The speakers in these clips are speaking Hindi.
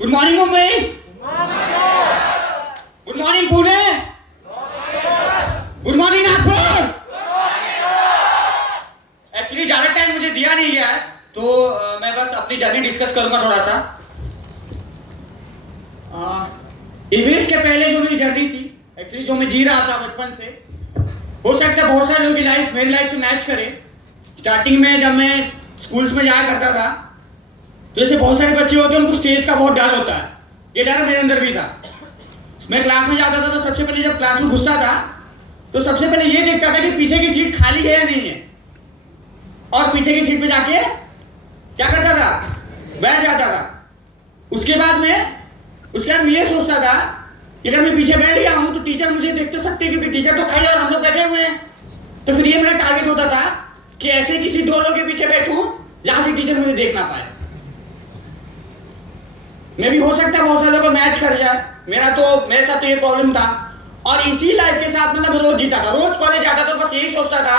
Good morning Mumbai, good morning Pune, good morning Nagpur. Actually ज्यादा टाइम मुझे दिया नहीं गया है, तो मैं बस अपनी जर्नी डिस्कस करूंगा थोड़ा सा। इंग्लिश के पहले जो मेरी जर्नी थी, एक्चुअली जो मैं जी रहा था बचपन से, हो सकता है बहुत सारे लोगों की लाइफ मेरी लाइफ से मैच करे। स्टार्टिंग में जब मैं स्कूल्स में जाया करता था, तो जैसे बहुत सारे बच्चे होते हैं उनको स्टेज का बहुत डर होता है। ये डर मेरे अंदर भी था। मैं क्लास में जाता था तो सबसे पहले जब क्लास में घुसता था तो सबसे पहले ये देखता था कि पीछे की सीट खाली है या नहीं है, और पीछे की सीट पे जाके क्या करता था, बैठ जाता था। उसके बाद मैं ये सोचता था कि अगर मैं पीछे बैठ गया हूं तो टीचर मुझे देख तो सकते हैं, क्योंकि टीचर तो खड़े और हम लोग बैठे हुए हैं। तो फिर ये मेरा टारगेट होता था कि ऐसे किसी दो लोग के पीछे बैठूं जहां से टीचर मुझे देख ना पाए। मैं भी हो सकता है बहुत सारे लोगों को मैच कर जाए, मेरे साथ तो ये प्रॉब्लम था। और इसी लाइफ के साथ मतलब रोज जीता था, रोज कॉलेज जाता था, बस यही सोचता था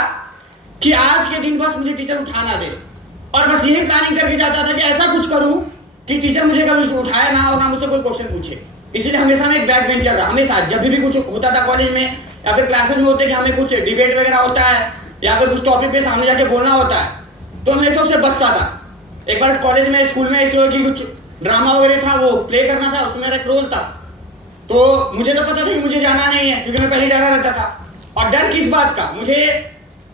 कि आज के दिन बस मुझे टीचर उठाना दे, और बस यही प्लानिंग करके जाता था कि ऐसा कुछ करूं कि टीचर मुझे कभी उठाए ना और ना मुझसे कोई क्वेश्चन पूछे। इसलिए हमेशा मैं एक बैक बेंचर रहा। हमेशा जब भी कुछ होता था कॉलेज में या फिर क्लासेस में होते कि हमें कुछ डिबेट वगैरह होता है या फिर कुछ टॉपिक पे सामने जाके बोलना होता है, तो मैं सबसे बचता था। एक बार कॉलेज में स्कूल में ऐसे हो कि कुछ ड्रामा वगैरह था, वो प्ले करना था, उसमें मेरा एक रोल था। तो मुझे तो पता था कि मुझे जाना नहीं है, क्योंकि मैं पहले डरा रहता था। और डर किस बात का, मुझे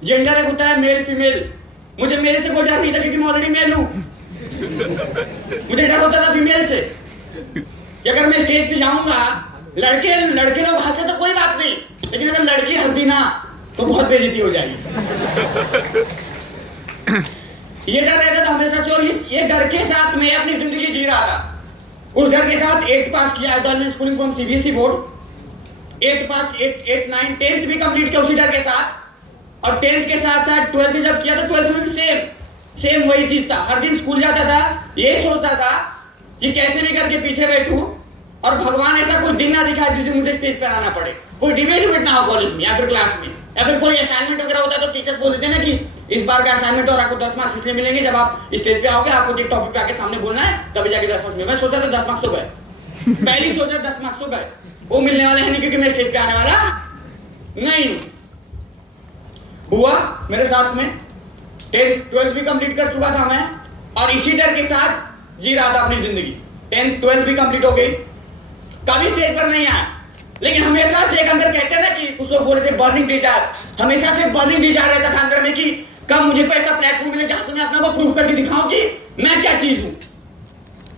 जेंडर एक होता है मेल फीमेल, मुझे मेल से कोई डर नहीं था क्योंकि मैं ऑलरेडी मेल हूं। मुझे डर होता था फीमेल से कि अगर मैं स्टेज पे जाऊंगा, लड़के लोग हंसे तो कोई बात नहीं, लेकिन अगर लड़की हंसी ना तो बहुत बेइज्जती हो जाएगी। ये डर रहता था हमेशा से, और ये डर के साथ मैं अपनी जिंदगी जी रहा था। उस डर के साथ 8th पास किया, government schooling from CBSE board. 8 pass 8 9 10th भी कंप्लीट किया उसी डर के साथ। और 10th के साथ साथ 12th जब किया तो 12th में भी सेम वही चीज था। हर दिन स्कूल जाता था, यही सोचता था कि कैसे भी करके पीछे बैठूं और भगवान ऐसा कोई दिन ना दिखाए जिससे मुझे स्टेज पर आना पड़े। कोई डिबेट ना हो कॉलेज में या फिर क्लास में, या फिर कोई असाइनमेंट वगैरह होता है तो टीचर्स बोल देते हैं ना कि इस बार का असाइनमेंट और आपको 10 मार्क्स इसलिए मिलेंगे जब आप स्टेज पे आओगे, आपको एक टॉपिक पे आके सामने बोलना है, तभी जाके 10 मार्क्स मिलेंगे। मैं सोचा था 10 मार्क्स तो गए, पहली सोचा 10 मार्क्स तो गए, वो मिलने वाले हैं नहीं, क्योंकि मैं स्टेज पे आने वाला नहीं हुआ। मेरे साथ में 10th 12th भी कंप्लीट कर चुका था मैं, और इसी डर के साथ जी रहा था अपनी जिंदगी। 10th 12th भी कंप्लीट हो गई, कभी स्टेज पर नहीं आया, लेकिन हमेशा से एक अंदर कहते हैं ना कि कुछ लोग बोल रहे थे बर्निंग डिजायर, हमेशा से बर्निंग डिजायर रहता था अंदर में कि कब मुझे कोई ऐसा प्लेटफॉर्म मिले जहां से मैं अपने को प्रूव करके दिखाऊं कि मैं क्या चीज हूं।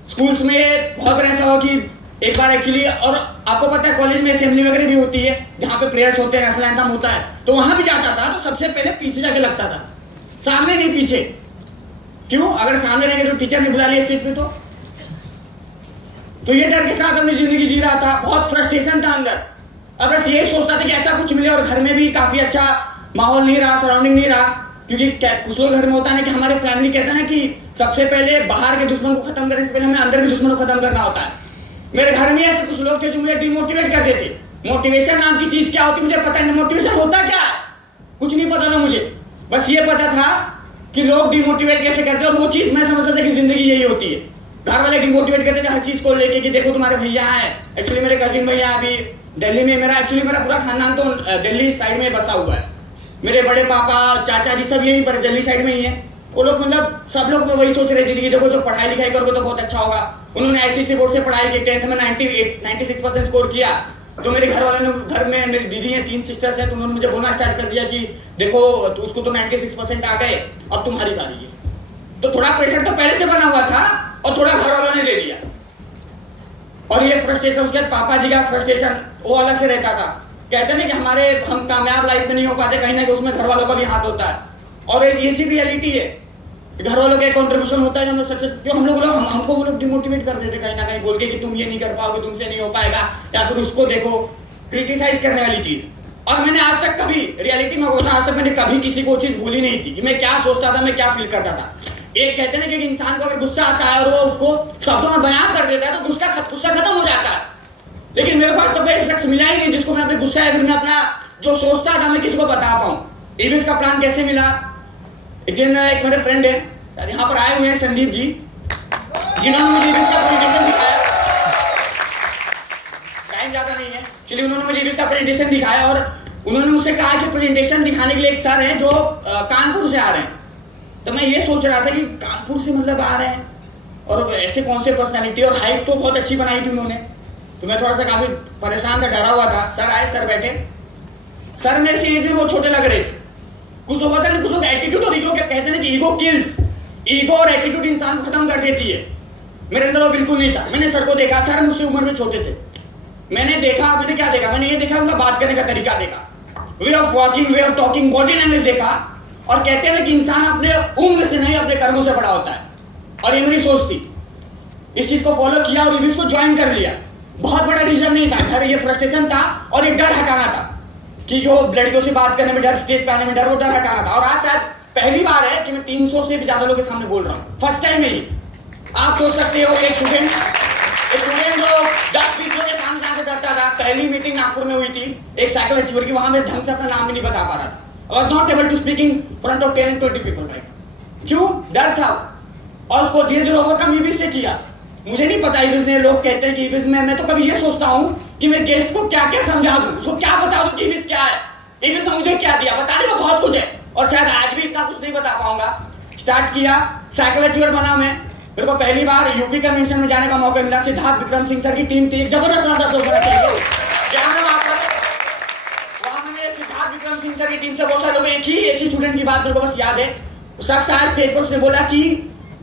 स्कूल्स में बहुत बार ऐसा हो कि एक बार एक्चुअली, और आपको पता है कॉलेज में असेंबली वगैरह भी होती है जहां पे प्रेयर्स होते हैं, नेशनल एंथम होता है, तो वहां भी जाता था तो सबसे पहले पीछे जाके लगता था, सामने नहीं पीछे। क्यों? अगर सामने रहेंगे तो टीचर ने बुला लिया स्टेज पे तो ये डर के साथ अपनी जिंदगी जी रहा था। बहुत फ्रस्ट्रेशन था अंदर, अब बस ये सोचता था कि ऐसा कुछ मिले। और घर में भी काफी अच्छा माहौल नहीं रहा, सराउंडिंग नहीं रहा, क्योंकि कुछ लोग घर में होता है कि हमारे फैमिली कहता है ना कि सबसे पहले बाहर के दुश्मन को खत्म करने से पहले हमें अंदर के दुश्मन को खत्म करना होता है। मेरे घर में ऐसे कुछ लोग थे जो मुझे डिमोटिवेट करते थे। मोटिवेशन नाम की चीज क्या होती मुझे पता नहीं, मोटिवेशन होता क्या है कुछ नहीं पता था मुझे, बस ये पता था कि लोग डिमोटिवेट कैसे करते हैं, और वो चीज मैं समझता था कि जिंदगी यही होती है। घर वाले डिमोटिवेट करते थे हर चीज को लेके कि देखो तुम्हारे भैया हैं, एक्चुअली मेरे कजिन भैया अभी दिल्ली में, मेरा पूरा खानदान तो दिल्ली साइड में बसा हुआ है। मेरे बड़े पापा चाचा जी सब यही पर दिल्ली साइड में ही है। वो लोग मतलब सब लोग वही सोच रहे थे कि देखो जो पढ़ाई लिखाई करोगे तो बहुत अच्छा होगा। उन्होंने ICSE बोर्ड से पढ़ाई की, 10th में 96% स्कोर किया। तो मेरे घर वालों ने, घर में मेरी दीदी है, 3 सिस्टर्स हैं, तो उन्होंने मुझे बोलना स्टार्ट कर दिया कि देखो तो उसको तो 96% आ गए, अब तुम्हारी बारी है। तो थोड़ा प्रेशर तो पहले से बना हुआ था और थोड़ा घर वालों ने ले लिया। और ये फ्रस्ट्रेशन, उसके पापा जी का फ्रस्ट्रेशन वो अलग से रहता था। कहते हैं कि हम कामयाब लाइफ में नहीं हो पाते, कहीं ना कहीं उसमें घर वालों का भी हाथ होता है। और ये सी रियलिटी है, घर वालों का कंट्रीब्यूशन होता है जो हम लोग सक्सेस, जो हमको वो लोग डिमोटिवेट कर देते कहीं ना कहीं बोल के कि तुम ये नहीं कर पाओगे, तुमसे नहीं हो पाएगा, या फिर उसको देखो, क्रिटिसाइज करने वाली चीज। और मैंने आज तक कभी रियलिटी में बोलता, आज तक मैंने कभी किसी को चीज भूली नहीं थी कि मैं क्या सोचता था, मैं क्या फील करता था। एक कहते हैं कि इंसान को अगर गुस्सा आता है और वो उसको शब्दों में बयान कर देता है तो गुस्सा खत्म हो जाता है। लेकिन मेरे पास तो कोई शख्स मिला ही नहीं जिसको मैं अपने गुस्सा या फिर मैं अपना जो सोचता था मैं किसको बता पाऊं। ईबीएस का प्लान कैसे मिला? एक मेरे फ्रेंड है यहाँ पर आए हुए हैं संदीप जी, जिन्होंने मुझे ईबीएस का प्रेजेंटेशन दिखाया। टाइम ज्यादा नहीं है, इसलिए उन्होंने मुझे ईबीएस का प्रेजेंटेशन दिखाया और उन्होंने मुझसे कहा कि प्रेजेंटेशन दिखाने के लिए एक सर हैं जो कानपुर से आ रहे हैं। तो मैं ये सोच रहा था कि कानपुर से मतलब आ रहे हैं और ऐसे कौन से पर्सनालिटी, और हाइट तो बहुत अच्छी बनाई थी उन्होंने, तो मैं थोड़ा सा काफी परेशान था, डरा हुआ था। सर आए, सर बैठे, सर मेरे से एज में बहुत छोटे लग रहे थे। कुछ लोग होता है, कुछ लोग एटीट्यूड और ईगो, क्या कहते हैं कि ईगो किल्स, ईगो और एटीट्यूड इंसान को खत्म कर देती है। मेरे अंदर वो बिल्कुल नहीं था। मैंने सर को देखा, सर मुझसे उम्र में छोटे थे। मैंने क्या देखा, मैंने ये देखा उनका बात करने का तरीका देखा, way of walking, way of talking, body language देखा, और कहते हैं कि इंसान अपने उम्र से नहीं अपने कर्मों से बड़ा होता है, और ये मेरी सोच थी। इस चीज को फॉलो किया और ईबीएस को ज्वाइन कर लिया। बहुत बड़ा रीजन नहीं था, घर ये फ्रस्ट्रेशन था और एक डर हटाना था कि जो लड़कियों से बात करने में डर, स्टेज पे आने में डर, वो डर हटाना था। और आज शायद पहली बार है कि मैं 300 से भी ज्यादा लोगों के सामने बोल रहा हूँ, फर्स्ट टाइम है ये। आप सोच सकते हो एक स्टूडेंट जो 10-20 लोगों के सामने जाने से डरता था। पहली मीटिंग नागपुर में हुई थी एक साइकिल अचीवर की, वहां मैं ढंग से अपना नाम भी नहीं बता पा रहा था। I was not able to speak in front of 10 and 20 people, right? क्यों? डर था। और उसको धीरे धीरे ओवरकम ईबीएस से किया। मुझे नहीं पता ईबीएस ने, लोग कहते हैं कि ईबीएस में, मैं तो कभी ये सोचता हूँ कि मैं गेस्ट को क्या क्या समझा दूं, उसको क्या बता दूं कि ईबीएस क्या है, ईबीएस ने मुझे क्या दिया, बताने को बहुत कुछ है और शायद आज भी इतना कुछ नहीं बता पाऊंगा। स्टार्ट किया, साइकिल अचीवर बना मैं। मेरे को पहली बार यूपी कन्वेंशन में जाने का मौका मिला। सिद्धार्थ विक्रम सिंह सर की टीम थी, जबरदस्त नाटक होना चाहिए। सिद्धार्थ विक्रम सिंह सर की टीम से बहुत सारे लोग, एक ही स्टूडेंट की बात मेरे को बस याद है। शख्स आया स्टेज पर, उसने बोला कि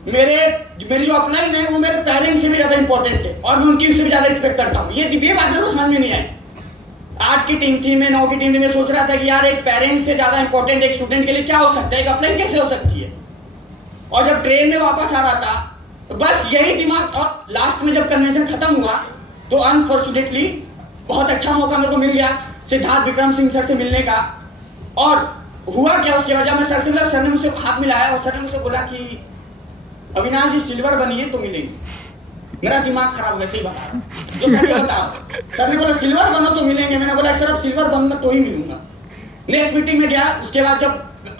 मेरी जो अपलाइन है वो मेरे पेरेंट्स से भी ज्यादा इंपॉर्टेंट है और मैं उनकी से भी ज्यादा रिस्पेक्ट करता हूँ। ये बात मेरे को समझ में नहीं आई। 8 की टीम थी, मैं 9 की टीम थी। मैं सोच रहा था कि यार एक पेरेंट्स से ज्यादा इंपॉर्टेंट एक स्टूडेंट के लिए क्या हो सकता है, एक अपलाइन कैसे हो सकती है। और जब ट्रेन में वापस आ रहा था तो बस यही दिमाग, और लास्ट में जब कन्वेंशन खत्म हुआ तो अनफॉर्चुनेटली बहुत अच्छा मौका मेरे को मिल गया सिद्धार्थ विक्रम सिंह सर से मिलने का। और हुआ क्या उसके बाद, जब मैं सर से मिला, सर ने मुझसे हाथ मिलाया और सर ने मुझसे बोला कि अविनाश जी सिल्वर बनी है तो मिलेंगे। मेरा दिमाग खराब, वैसे ही बता रहा जो सर बता। सर ने बोला सिल्वर बनो तो मिलेंगे। मैंने बोला सर अब सिल्वर बनूंगा तो ही मिलूंगा। नेक्स्ट मीटिंग में गया। उसके बाद जब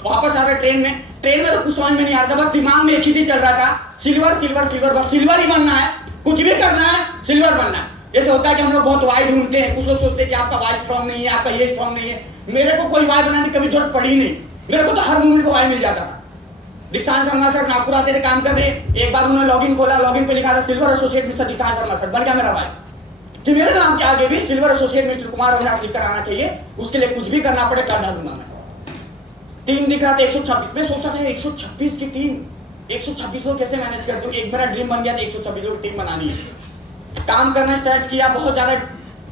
वापस आ रहे ट्रेन में तो कुछ समझ में नहीं आ रहा था, बस दिमाग में एक ही चीज चल रहा था, सिल्वर सिल्वर सिल्वर, बस सिल्वर ही बनना है, कुछ भी करना है, सिल्वर बनना है। जैसे होता है कि हम लोग बहुत वाई ढूंढते हैं, कुछ लोग सोचते हैं कि आपका वाई स्ट्रॉन्ग नहीं है, आपका ये स्ट्रॉन्ग नहीं है। मेरे को कोई वाई बनाने की कभी जरूरत पड़ी नहीं, मेरे को तो हर मूवमेंट को वाई मिल जाता था। दीक्षांत शर्मा सर नागपुर आते थे काम कर रहे, एक बार उन्होंने लॉगिन खोला, लॉगिन पे लिखा था सिल्वर एसोसिएट मिस्टर दीक्षांत शर्मा सर, बन गया मेरा वाई। कि मेरे नाम के आगे भी silver associate mister Kumar Avinash लिखकर आना चाहिए, उसके लिए कुछ भी करना पड़े कर डालूंगा मैं। टीम दिख रहा था 126, मैं सोचता था 126 की टीम, 126 लोग कैसे मैनेज करते हो। एक मेरा ड्रीम बन गया था 126 लोग टीम बनानी है। काम करना स्टार्ट किया, बहुत ज्यादा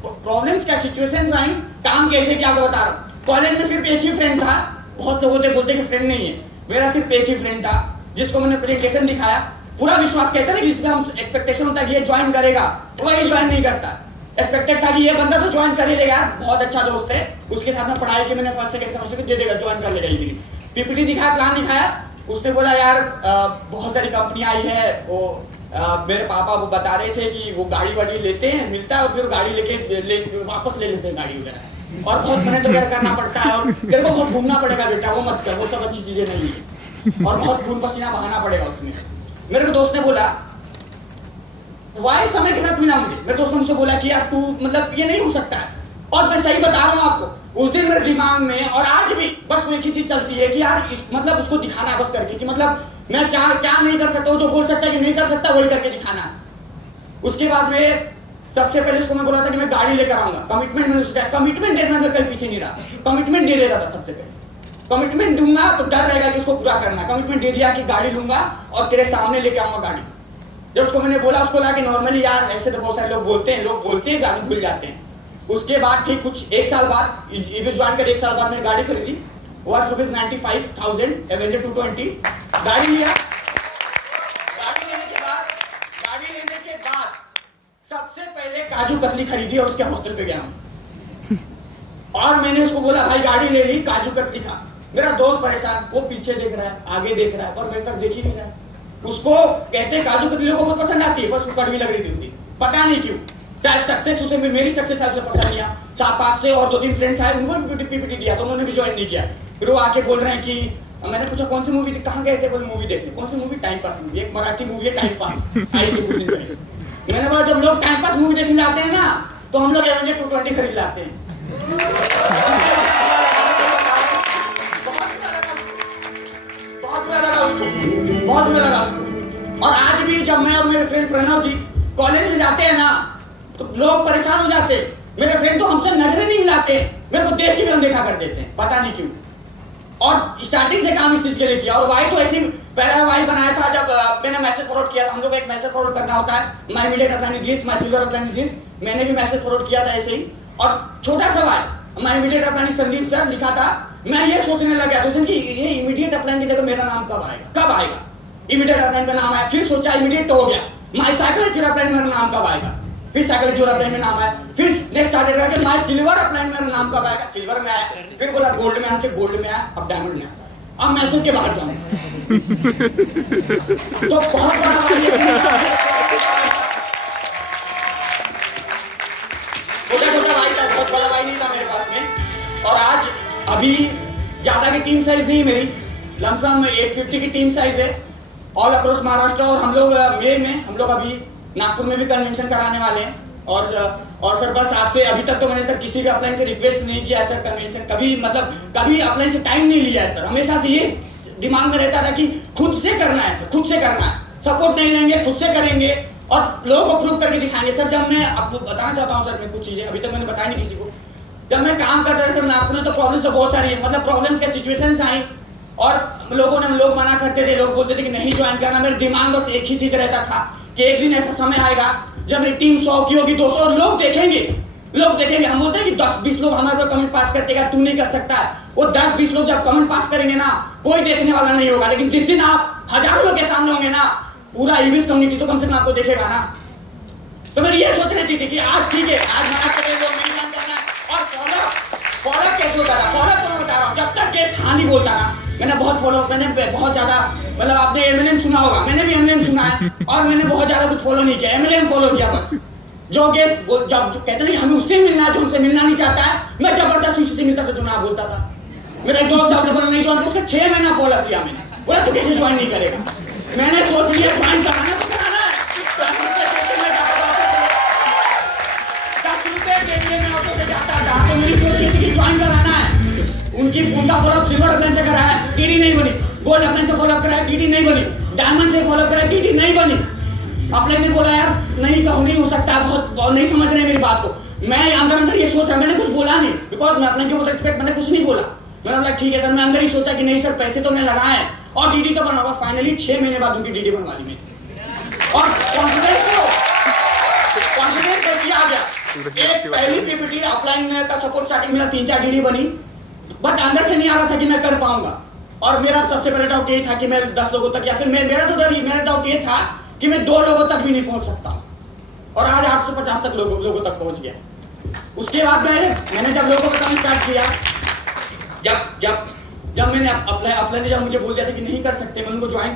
प्रॉब्लम्स क्या सिचुएशंस आई, काम कैसे किया आपको बता रहा हूँ। कॉलेज में सिर्फ एक ही फ्रेंड था, बहुत लोग बोलते कि फ्रेंड नहीं है, मेरा सिर्फ एक ही फ्रेंड था जिसको मैंने प्रेजेंटेशन दिखाया। पूरा विश्वास कहते हैं जिसमें हम एक्सपेक्टेशन होता है कि ये ज्वाइन करेगा, तो वही ज्वाइन नहीं करता। एक्सपेक्टेड था कि ये बंदा तो ज्वाइन कर ही लेगा, बहुत अच्छा दोस्त है, उसके साथ में पढ़ाई की मैंने फर्स्ट सेकंड सेमेस्टर दे देगा, ज्वाइन कर लेगा इजीली। पीपीटी दिखाया, प्लान दिखाया, उसने बोला यार बहुत सारी कंपनी आई है, वो मेरे पापा वो बता रहे थे कि वो गाड़ी वाड़ी लेते हैं, मिलता है और फिर गाड़ी लेके वापस ले लेते हैं गाड़ी वगैरह, और बहुत मेहनत वगैरह करना पड़ता है और तेरे को बहुत घूमना पड़ेगा बेटा, वो मत कर, वो सब अच्छी चीजें नहीं है, और बहुत खून पसीना बहाना पड़ेगा उसमें। मेरे को दोस्त ने बोला वाई समय के साथ मिला मुझे, मेरे दोस्त ने मुझसे बोला कि यार तू मतलब ये नहीं हो सकता है, और मैं सही बता रहा हूँ आपको, उस दिन मेरे दिमाग में और आज भी बस वो एक ही चीज चलती है कि यार मतलब उसको दिखाना बस करके कि मतलब मैं क्या क्या नहीं कर सकता, जो बोल सकता है कि नहीं कर सकता वही करके दिखाना। उसके बाद में सबसे पहले उसको मैं बोला था कि मैं गाड़ी लेकर आऊंगा, कमिटमेंट मैंने उसका, कमिटमेंट देना मैं कल पीछे नहीं रहा, कमिटमेंट दे देता था सबसे पहले। कमिटमेंट दूंगा तो डर रहेगा कि उसको पूरा करना, कमिटमेंट दे दिया कि गाड़ी लूंगा और तेरे सामने लेके आऊंगा गाड़ी। जब उसको मैंने बोला, उसको लगा कि नॉर्मली यार ऐसे तो बहुत सारे लोग बोलते हैं गाड़ी भूल जाते हैं। उसके बाद ठीक कुछ एक साल बाद ईबीएस ज्वाइन कर, एक साल बाद मैंने गाड़ी खरीदी, वर्थ ₹95,000 एवेंजर 220 गाड़ी लिया। गाड़ी लेने के बाद सबसे पहले काजू कतली खरीदी और उसके हॉस्टल पे गया और मैंने उसको बोला भाई गाड़ी ले ली, काजू कतली खा। मेरा दोस्त परेशान, वो पीछे देख रहा है, आगे देख रहा है, पर मेरे तक देख ही नहीं रहा है। उसको कहते हैं काजू कतली लोगों को बहुत पसंद आती है, बस कड़वी लग रही थी उसकी, पता नहीं क्यों। शायद सक्सेस उसे, मेरी सक्सेस उसे पसंद नहीं आया। 4-5 से और 2-3 फ्रेंड्स आए, उनको भी पीपीटी दिया तो उन्होंने भी ज्वाइन नहीं किया। फिर वो आके बोल रहे हैं कि मैंने पूछा कौन सी मूवी, कहाँ गए थे, बोले मूवी देखने। कौन सी मूवी? टाइम पास मूवी, एक मराठी मूवी है टाइम पास, आई थी कुछ दिन पहले। मैंने बोला जब लोग टाइम पास मूवी देखने जाते हैं ना तो हम लोग एवेंजर 220 खरीद लाते हैं। बहुत बुरा लगा उसको, बहुत बुरा लगा उसको। और आज भी जब मैं और मेरे फ्रेंड प्रणव जी कॉलेज में जाते हैं ना, तो लोग परेशान हो जाते हैं। मेरे फ्रेंड तो हमसे नजरें नहीं मिलाते, मेरे को देख के भी अनदेखा कर देते हैं, पता नहीं क्यों। और स्टार्टिंग से काम इस चीज के लिए किया। और वाई तो ऐसी पहला वाई बनाया था जब मैंने मैसेज फॉरवर्ड किया था। हम लोग एक मैसेज फॉरवर्ड करना होता है, my immediate upline list, my silver upline list. मैंने भी मैसेज फॉरवर्ड किया था ऐसे ही। और छोटा सा why, my immediate upline Sandeep sir लिखा था। मैं ये सोचने लग गया था कि ये इमीडिएट अपलाइन की जगह मेरा नाम कब आएगा, कब आएगा। इमीडिएट अपलाइन का नाम आया, फिर सोचा इमीडिएट तो हो गया, माय साइकोलॉजी अपलाइन मेरा नाम कब आएगा, फिर साइकोलॉजी अपलाइन में नाम आया। फिर नेक्स्ट आर्टिकल रहा कि माय सिल्वर अपलाइन मेरा नाम कब आएगा, सिल्वर में आया। फिर बोला गोल्ड में, हमसे गोल्ड में आया, अब डायमंड में आया। अब मैसेज के बाहर जाऊं तो बहुत बड़ा छोटा भाई था, बहुत बड़ा भाई नहीं था मेरे पास में। और आज अभी ज्यादा की टीम साइज नहीं मेरी, लमसम 850 की टीम साइज है ऑल अक्रॉस महाराष्ट्र। और हम लोग मई में हम लोग अभी नागपुर में भी कन्वेंशन कराने वाले हैं। और सर बस आपसे अभी तक तो मैंने सर किसी भी अपलाइन से रिक्वेस्ट नहीं किया है सर कन्वेंशन, कभी अपलाइन से टाइम नहीं लिया है सर। हमेशा से ये दिमाग में रहता था कि खुद से करना है सर, खुद से करना है, सपोर्ट नहीं लेंगे, खुद से करेंगे और लोगों को प्रूव करके दिखाएंगे। सर जब मैं आपको बताना चाहता हूँ सर, मैं कुछ चीजें अभी तक मैंने बताई नहीं किसी को। जब मैं काम करता था सर नागपुर में, तो प्रॉब्लम्स तो बहुत सारी है, मतलब प्रॉब्लम्स के सिचुएशंस आई और लोग मना करते थे, लोग बोलते थे कि नहीं ज्वाइन करना। मेरे दिमाग में बस एक ही चीज रहता था कि एक दिन ऐसा समय आएगा जब मेरी टीम 100 की होगी, 200, लोग देखेंगे। हम बोलते हैं कि 10-20 लोग हमारे ऊपर कमेंट पास करते हैं, तू नहीं कर सकता है। वो 10-20 लोग जब कमेंट पास करेंगे ना, कोई देखने वाला नहीं होगा। लेकिन जिस दिन आप हजारों लोग के सामने होंगे ना, पूरा ईवीएस कम्युनिटी तो कम से कम आपको देखेगा ना। तो मेरी ये सोच रही थी कि आज ठीक है, आज मना करें, लोग नहीं मान करना। और फॉलोअप कैसे होता था, फॉलोअप तो मैं बता रहा हूँ। जब तक केस हाँ नहीं बोलता ना, मैंने बहुत फॉलो, मैंने बहुत ज्यादा, मतलब आपने एमएलएम सुना होगा, मैंने भी एमएलएम सुना है और मैंने बहुत ज्यादा कुछ फॉलो नहीं किया, एमएलएम फॉलो किया बस। जो केस जब कहते नहीं हमें उससे मिलना है जो हमसे मिलना नहीं चाहता है, मैं जबरदस्ती उससे मिलता था जो ना बोलता था। मेरा एक दोस्त आपने बोला नहीं ज्वाइन, उसके 6 महीना फॉलो किया मैंने। बोला तू कैसे ज्वाइन नहीं करेगा, मैंने सोच लिया ज्वाइन कराना तो कराना है। 10 रुपए देने में ऑटो से जाता था, तो मेरी सोच ये थी कि ज्वाइन कराना है। उनका फॉलोअप सिल्वर अपलाइन से करा है, टीडी नहीं बनी। गोल्ड अपलाइन से फॉलोअप करा है, टीडी नहीं बनी। डायमंड से फॉलोअप करा है, टीडी नहीं बनी। अपलाइन ने बोला यार नहीं कहूँ, नहीं हो सकता, बहुत नहीं समझ रहे मेरी बात को। मैं अंदर ये सोच रहा, मैंने कुछ बोला नहीं, बिकॉज मैं अपने के रिस्पेक्ट, मैंने कुछ नहीं बोला। मैंने बोला ठीक है सर, मैं अंदर ही सोचा कि नहीं सर पैसे तो मैं लगाए हैं और डीडी तो बनाऊंगा। फाइनली 6 महीने बाद उनकी डीडी बनवा ली मैंने। और कॉन्फिडेंस कैसे आ गया। एक पहली पीपीटी अपलाइन का सपोर्ट स्टार्टिंग मेरा 3-4 डीडी बनी, बट अंदर से नहीं आ रहा था कि मैं कर पाऊंगा। और मेरा सबसे पहले डाउट ये था कि मैं 10 लोगों तक, या फिर मेरा डाउट ये था कि मैं 2 लोगों तक भी नहीं पहुंच सकता। और आज 850 तक लोगों तक पहुंच गया। उसके बाद मैंने जब लोगों को बताना स्टार्ट किया, जब मैंने अपलाइन ने जब मुझे बोल दिया था कि नहीं कर सकते, मैं उनको ज्वाइन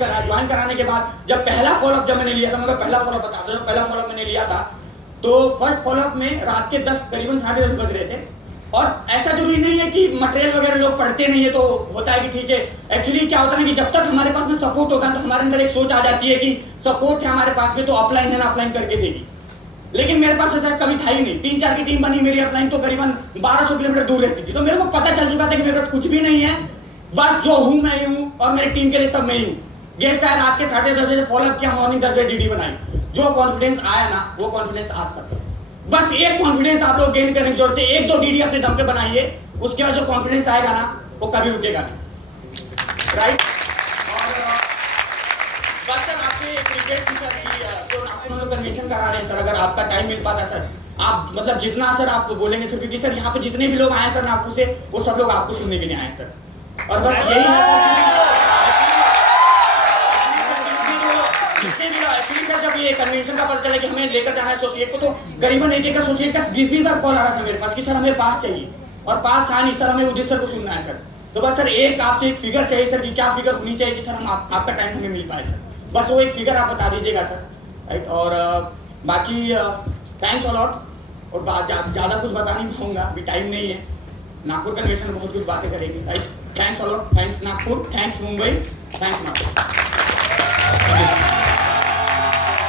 कराने के बाद जब पहला फॉलोअप जब मैंने लिया था, मतलब पहला फॉलोअप बता दो, पहला फॉलोअप मैंने लिया था तो फर्स्ट फॉलोअप में रात के 10 करीबन 10:30 बज रहे थे। और ऐसा जरूरी नहीं है कि मटेरियल वगैरह लोग पढ़ते नहीं है तो होता है कि ठीक है। एक्चुअली क्या होता है कि जब तक हमारे पास में सपोर्ट होगा तो हमारे अंदर एक सोच आ जाती है कि सपोर्ट है हमारे पास में तो अपलाइन है ना, अपलाइन करके देगी। लेकिन मेरे पास ऐसा कभी था ही नहीं। 3-4 की टीम बनी मेरी, अपलाइन तो करीबन 1200 किलोमीटर दूर रहती थी। तो मेरे को पता चल चुका था कि मेरे पास कुछ भी नहीं है, बस जो हूं मैं ही हूं और मेरी टीम के लिए सब मैं ही हूं। गेस्ट आया रात के 10:30 बजे, फॉलोअप किया, मॉर्निंग 10 बजे डीडी बनाई। जो कॉन्फिडेंस आया ना, वो कॉन्फिडेंस आज तक है। बस एक कॉन्फिडेंस आप लोग गेन करने की जरूरत है, 1-2 डीडी अपने दम पे बनाइए, उसके बाद जो कॉन्फिडेंस आएगा ना वो कभी रुकेगा नहीं, राइट। और बस सर आपसे एक रिक्वेस्ट थी सर कि जो नागपुर में कन्वेंशन करा रहे हैं सर, अगर आपका टाइम मिल पाता सर, आप मतलब जितना सर आप बोलेंगे सर, क्योंकि सर यहाँ पे जितने भी लोग आए सर नागपुर से, वो सब लोग आपको सुनने के लिए आए सर। और बस यही जब ये कन्वेंशन का पता चला कि हमें लेकर जाना है एसोसिएट को, तो करीबन एक एसोसिएट का 20-20 बार कॉल आ रहा था मेरे पास कि सर हमें पास चाहिए, और पास था नहीं सर, हमें उदित सर को सुनना है सर। तो बस सर एक आपसे एक फिगर चाहिए सर कि क्या फिगर होनी चाहिए कि सर हम आपका टाइम हमें मिल पाए सर, बस वो एक फिगर आप बता दीजिएगा सर, राइट। और बाकी थैंक्स अलॉट। और ज्यादा कुछ बता नहीं पाऊंगा, अभी टाइम नहीं है। नागपुर कन्वेंशन में बहुत कुछ बातें करेंगे, right. Thanks a lot, thanks Nagpur, thanks Mumbai, thanks Nagpur.